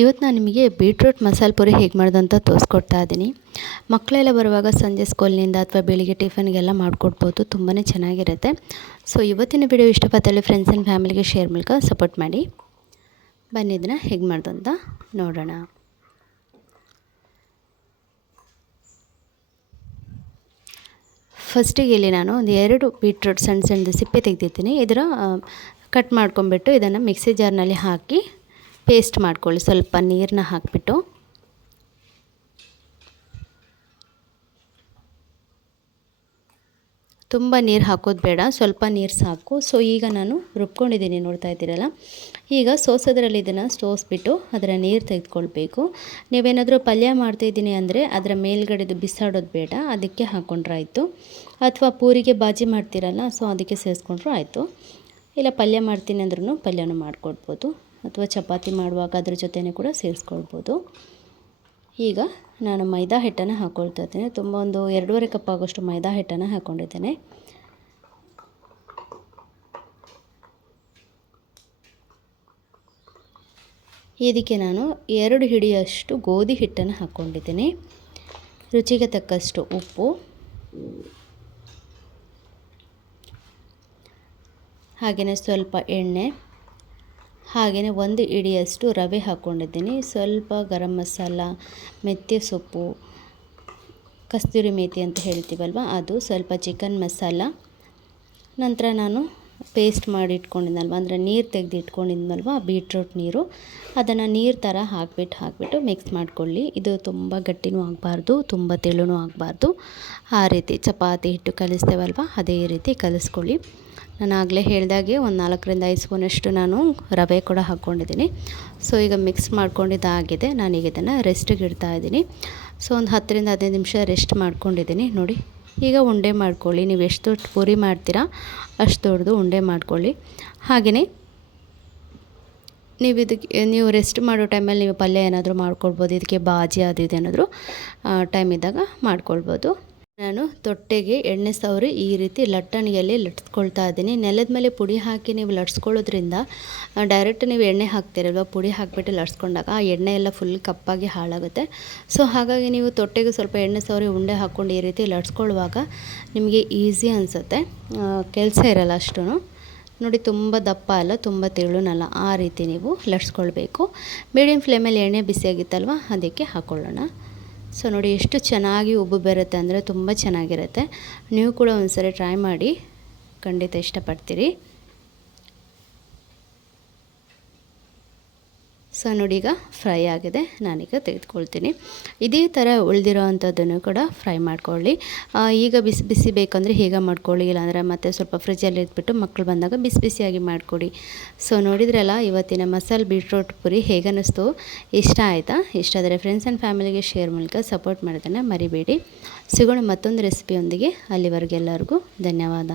ಇವತ್ತು ನಾನು ನಿಮಗೆ ಬೀಟ್ರೂಟ್ ಮಸಾಲೆ ಪುರಿ ಹೇಗೆ ಮಾಡ್ದಂತ ತೋರಿಸ್ಕೊಡ್ತಾ ಇದ್ದೀನಿ. ಮಕ್ಕಳೆಲ್ಲ ಬರುವಾಗ ಸಂಜೆ ಸ್ಕೂಲ್ನಿಂದ ಅಥವಾ ಬೆಳಿಗ್ಗೆ ಟಿಫನ್ಗೆಲ್ಲ ಮಾಡಿಕೊಡ್ಬೋದು ತುಂಬಾ ಚೆನ್ನಾಗಿರುತ್ತೆ. ಸೊ ಇವತ್ತಿನ ವಿಡಿಯೋ ಇಷ್ಟಪತ್ತಲ್ಲಿ ಫ್ರೆಂಡ್ಸ್ ಆ್ಯಂಡ್ ಫ್ಯಾಮಿಲಿಗೆ ಶೇರ್ ಮೂಲಕ ಸಪೋರ್ಟ್ ಮಾಡಿ. ಬನ್ನಿ ಇದನ್ನು ಹೇಗೆ ಮಾಡ್ದಂತ ಅಂತ ನೋಡೋಣ. ಫಸ್ಟಿಗೆ ಇಲ್ಲಿ ನಾನು ಒಂದು ಎರಡು ಬೀಟ್ರೂಟ್ ಸಣ್ಣ ಸಣ್ಣದು ಸಿಪ್ಪೆ ತೆಗೆದಿರ್ತೀನಿ. ಇದರ ಕಟ್ ಮಾಡ್ಕೊಂಬಿಟ್ಟು ಇದನ್ನು ಮಿಕ್ಸಿ ಜಾರ್ನಲ್ಲಿ ಹಾಕಿ ಪೇಸ್ಟ್ ಮಾಡ್ಕೊಳ್ಳಿ, ಸ್ವಲ್ಪ ನೀರನ್ನ ಹಾಕಿಬಿಟ್ಟು. ತುಂಬ ನೀರು ಹಾಕೋದು ಬೇಡ, ಸ್ವಲ್ಪ ನೀರು ಸಾಕು. ಸೊ ಈಗ ನಾನು ರುಬ್ಕೊಂಡಿದ್ದೀನಿ, ನೋಡ್ತಾ ಇದ್ದೀರಲ್ಲ? ಈಗ ಸೋಸೋದ್ರಲ್ಲಿ ಇದನ್ನು ಸೋಸ್ಬಿಟ್ಟು ಅದರ ನೀರು ತೆಗೆದುಕೊಳ್ಬೇಕು. ನೀವೇನಾದರೂ ಪಲ್ಯ ಮಾಡ್ತಾಯಿದ್ದೀನಿ ಅಂದರೆ ಅದರ ಮೇಲ್ಗಡೆದು ಬಿಸಾಡೋದು ಬೇಡ, ಅದಕ್ಕೆ ಹಾಕ್ಕೊಂಡ್ರಾಯ್ತು ಅಥವಾ ಪೂರಿಗೆ ಬಾಜಿ ಮಾಡ್ತೀರಲ್ಲ, ಸೊ ಅದಕ್ಕೆ ಸೇರಿಸ್ಕೊಂಡ್ರೂ ಆಯಿತು. ಇಲ್ಲ, ಪಲ್ಯ ಮಾಡ್ತೀನಿ ಅಂದ್ರೂ ಪಲ್ಯನೂ ಮಾಡಿಕೊಡ್ಬೋದು. ಅಥವಾ ಚಪಾತಿ ಮಾಡುವಾಗ ಅದ್ರ ಜೊತೆಯೇ ಕೂಡ ಸೇರಿಸ್ಕೊಳ್ಬೋದು. ಈಗ ನಾನು ಮೈದಾ ಹಿಟ್ಟನ್ನು ಹಾಕ್ಕೊಳ್ತಾ ಇದ್ದೇನೆ. ತುಂಬ ಒಂದು ಎರಡೂವರೆ ಕಪ್ ಆಗೋಷ್ಟು ಮೈದಾ ಹಿಟ್ಟನ್ನು ಹಾಕ್ಕೊಂಡಿದ್ದೇನೆ ಇದಕ್ಕೆ ನಾನು ಎರಡು ಹಿಡಿಯಷ್ಟು ಗೋಧಿ ಹಿಟ್ಟನ್ನು ಹಾಕ್ಕೊಂಡಿದ್ದೇನೆ ರುಚಿಗೆ ತಕ್ಕಷ್ಟು ಉಪ್ಪು. ಹಾಗೆಯೇ ಸ್ವಲ್ಪ ಎಣ್ಣೆ. ಹಾಗೆಯೇ ಒಂದು ಇಡಿಯಷ್ಟು ರವೆ ಹಾಕ್ಕೊಂಡಿದ್ದೀನಿ. ಸ್ವಲ್ಪ ಗರಂ ಮಸಾಲ, ಮೆಂತ್ಯ ಸೊಪ್ಪು, ಕಸ್ತೂರಿ ಮೇಥಿ ಅಂತ ಹೇಳ್ತೀವಲ್ವ? ಅದು ಸ್ವಲ್ಪ ಚಿಕನ್ ಮಸಾಲ. ನಂತರ ನಾನು ಪೇಸ್ಟ್ ಮಾಡಿ ಇಟ್ಕೊಂಡಿದ್ನಲ್ವ, ಅಂದರೆ ನೀರು ತೆಗೆದು ಇಟ್ಕೊಂಡಿದ್ನಲ್ವ, ಬೀಟ್ರೂಟ್ ನೀರು, ಅದನ್ನು ನೀರು ಥರ ಹಾಕ್ಬಿಟ್ಟು ಹಾಕಿಬಿಟ್ಟು ಮಿಕ್ಸ್ ಮಾಡ್ಕೊಳ್ಳಿ. ಇದು ತುಂಬ ಗಟ್ಟಿನೂ ಆಗಬಾರ್ದು, ತುಂಬ ತೆಳುನೂ ಆಗಬಾರ್ದು. ಆ ರೀತಿ ಚಪಾತಿ ಹಿಟ್ಟು ಕಲಿಸ್ತೇವಲ್ವ, ಅದೇ ರೀತಿ ಕಲಿಸ್ಕೊಳ್ಳಿ. ನಾನು ಆಗಲೇ ಹೇಳಿದಾಗೆ ಒಂದು ನಾಲ್ಕರಿಂದ ಐದು ಸ್ಪೂನಷ್ಟು ನಾನು ರವೆ ಕೂಡ ಹಾಕ್ಕೊಂಡಿದ್ದೀನಿ. ಸೊ ಈಗ ಮಿಕ್ಸ್ ಮಾಡ್ಕೊಂಡಿದ್ದಾಗಿದೆ. ನಾನೀಗ ಇದನ್ನು ರೆಸ್ಟಿಗೆ ಇಡ್ತಾ ಇದ್ದೀನಿ. ಸೊ ಒಂದು ಹತ್ತರಿಂದ ಹದಿನೈದು ನಿಮಿಷ ರೆಸ್ಟ್ ಮಾಡ್ಕೊಂಡಿದ್ದೀನಿ. ನೋಡಿ ಈಗ ಉಂಡೆ ಮಾಡ್ಕೊಳ್ಳಿ. ನೀವು ಎಷ್ಟು ಪೂರಿ ಮಾಡ್ತೀರಾ ಅಷ್ಟು ದೊಡ್ಡದು ಉಂಡೆ ಮಾಡ್ಕೊಳ್ಳಿ. ಹಾಗೆಯೇ ನೀವು ಇದಕ್ಕೆ, ನೀವು ರೆಸ್ಟ್ ಮಾಡೋ ಟೈಮಲ್ಲಿ ನೀವು ಪಲ್ಯ ಏನಾದರೂ ಮಾಡ್ಕೊಳ್ಬೋದು. ಇದಕ್ಕೆ ಬಾಜಿ ಅದು ಇದು ಏನಾದರೂ ಟೈಮ್ ಇದ್ದಾಗ ಮಾಡ್ಕೊಳ್ಬೋದು. ನಾನು ತೊಟ್ಟೆಗೆ ಎಣ್ಣೆ ಸವರಿ ಈ ರೀತಿ ಲಟ್ಟಣಿಯಲ್ಲಿ ಲಟ್ಸ್ಕೊಳ್ತಾ ಇದ್ದೀನಿ. ನೆಲದ ಮೇಲೆ ಪುಡಿ ಹಾಕಿ ನೀವು ಲಟ್ಸ್ಕೊಳ್ಳೋದ್ರಿಂದ ಡೈರೆಕ್ಟ್ ನೀವು ಎಣ್ಣೆ ಹಾಕ್ತಿರಲ್ವ, ಪುಡಿ ಹಾಕಿಬಿಟ್ಟು ಲಟ್ಸ್ಕೊಂಡಾಗ ಆ ಎಣ್ಣೆ ಎಲ್ಲ ಫುಲ್ ಕಪ್ಪಾಗಿ ಹಾಳಾಗುತ್ತೆ. ಸೊ ಹಾಗಾಗಿ ನೀವು ತೊಟ್ಟೆಗೆ ಸ್ವಲ್ಪ ಎಣ್ಣೆ ಸವರಿ ಉಂಡೆ ಹಾಕ್ಕೊಂಡು ಈ ರೀತಿ ಲಟ್ಸ್ಕೊಳ್ಳುವಾಗ ನಿಮಗೆ ಈಸಿ ಅನಿಸುತ್ತೆ. ಕೆಲಸ ಇರಲ್ಲ ಅಷ್ಟು ನೋಡಿ, ತುಂಬ ದಪ್ಪ ಅಲ್ಲ, ತುಂಬ ತೆಳುನಲ್ಲ ಆ ರೀತಿ ನೀವು ಲಟ್ಸ್ಕೊಳ್ಬೇಕು. ಮೀಡಿಯಮ್ ಫ್ಲೇಮಲ್ಲಿ ಎಣ್ಣೆ ಬಿಸಿಯಾಗಿತ್ತಲ್ವ, ಅದಕ್ಕೆ ಹಾಕ್ಕೊಳ್ಳೋಣ ಸೊ ನೋಡಿ, ಎಷ್ಟು ಚೆನ್ನಾಗಿ ಉಬ್ಬು ಬರುತ್ತೆ ಅಂದರೆ ತುಂಬ ಚೆನ್ನಾಗಿರುತ್ತೆ. ನೀವು ಕೂಡ ಒಂದ್ಸರಿ ಟ್ರೈ ಮಾಡಿ. ಖಂಡಿತ ಇಷ್ಟಪಡ್ತೀರಿ. ಸೊ ನೋಡಿ ಈಗ ಫ್ರೈ ಆಗಿದೆ, ನಾನೀಗ ತೆಗೆದುಕೊಳ್ತೀನಿ. ಇದೇ ಥರ ಉಳಿದಿರೋ ಅಂಥದ್ದನ್ನು ಕೂಡ ಫ್ರೈ ಮಾಡ್ಕೊಳ್ಳಿ. ಈಗ ಬಿಸಿ ಬಿಸಿ ಬೇಕಂದರೆ ಹೀಗೆ ಮಾಡ್ಕೊಳ್ಳಿ, ಇಲ್ಲಾಂದರೆ ಮತ್ತೆ ಸ್ವಲ್ಪ ಫ್ರಿಜ್ಜಲ್ಲಿ ಇಟ್ಬಿಟ್ಟು ಮಕ್ಕಳು ಬಂದಾಗ ಬಿಸಿ ಬಿಸಿಯಾಗಿ ಮಾಡಿಕೊಡಿ. ಸೊ ನೋಡಿದ್ರಲ್ಲ, ಇವತ್ತಿನ ಮಸಾಲೆ ಬೀಟ್ರೋಟ್ ಪುರಿ ಹೇಗೆ ಅನ್ನಿಸ್ತು ಇಷ್ಟ ಆಯಿತಾ? ಇಷ್ಟ ಆದರೆ ಫ್ರೆಂಡ್ಸ್ ಆ್ಯಂಡ್ ಫ್ಯಾಮಿಲಿಗೆ ಶೇರ್ ಮೂಲಕ ಸಪೋರ್ಟ್ ಮಾಡೋದನ್ನು ಮರಿಬೇಡಿ. ಸಿಗೋಣ ಮತ್ತೊಂದು ರೆಸಿಪಿಯೊಂದಿಗೆ ಅಲ್ಲಿವರೆಗೆಲ್ಲರಿಗೂ ಧನ್ಯವಾದ.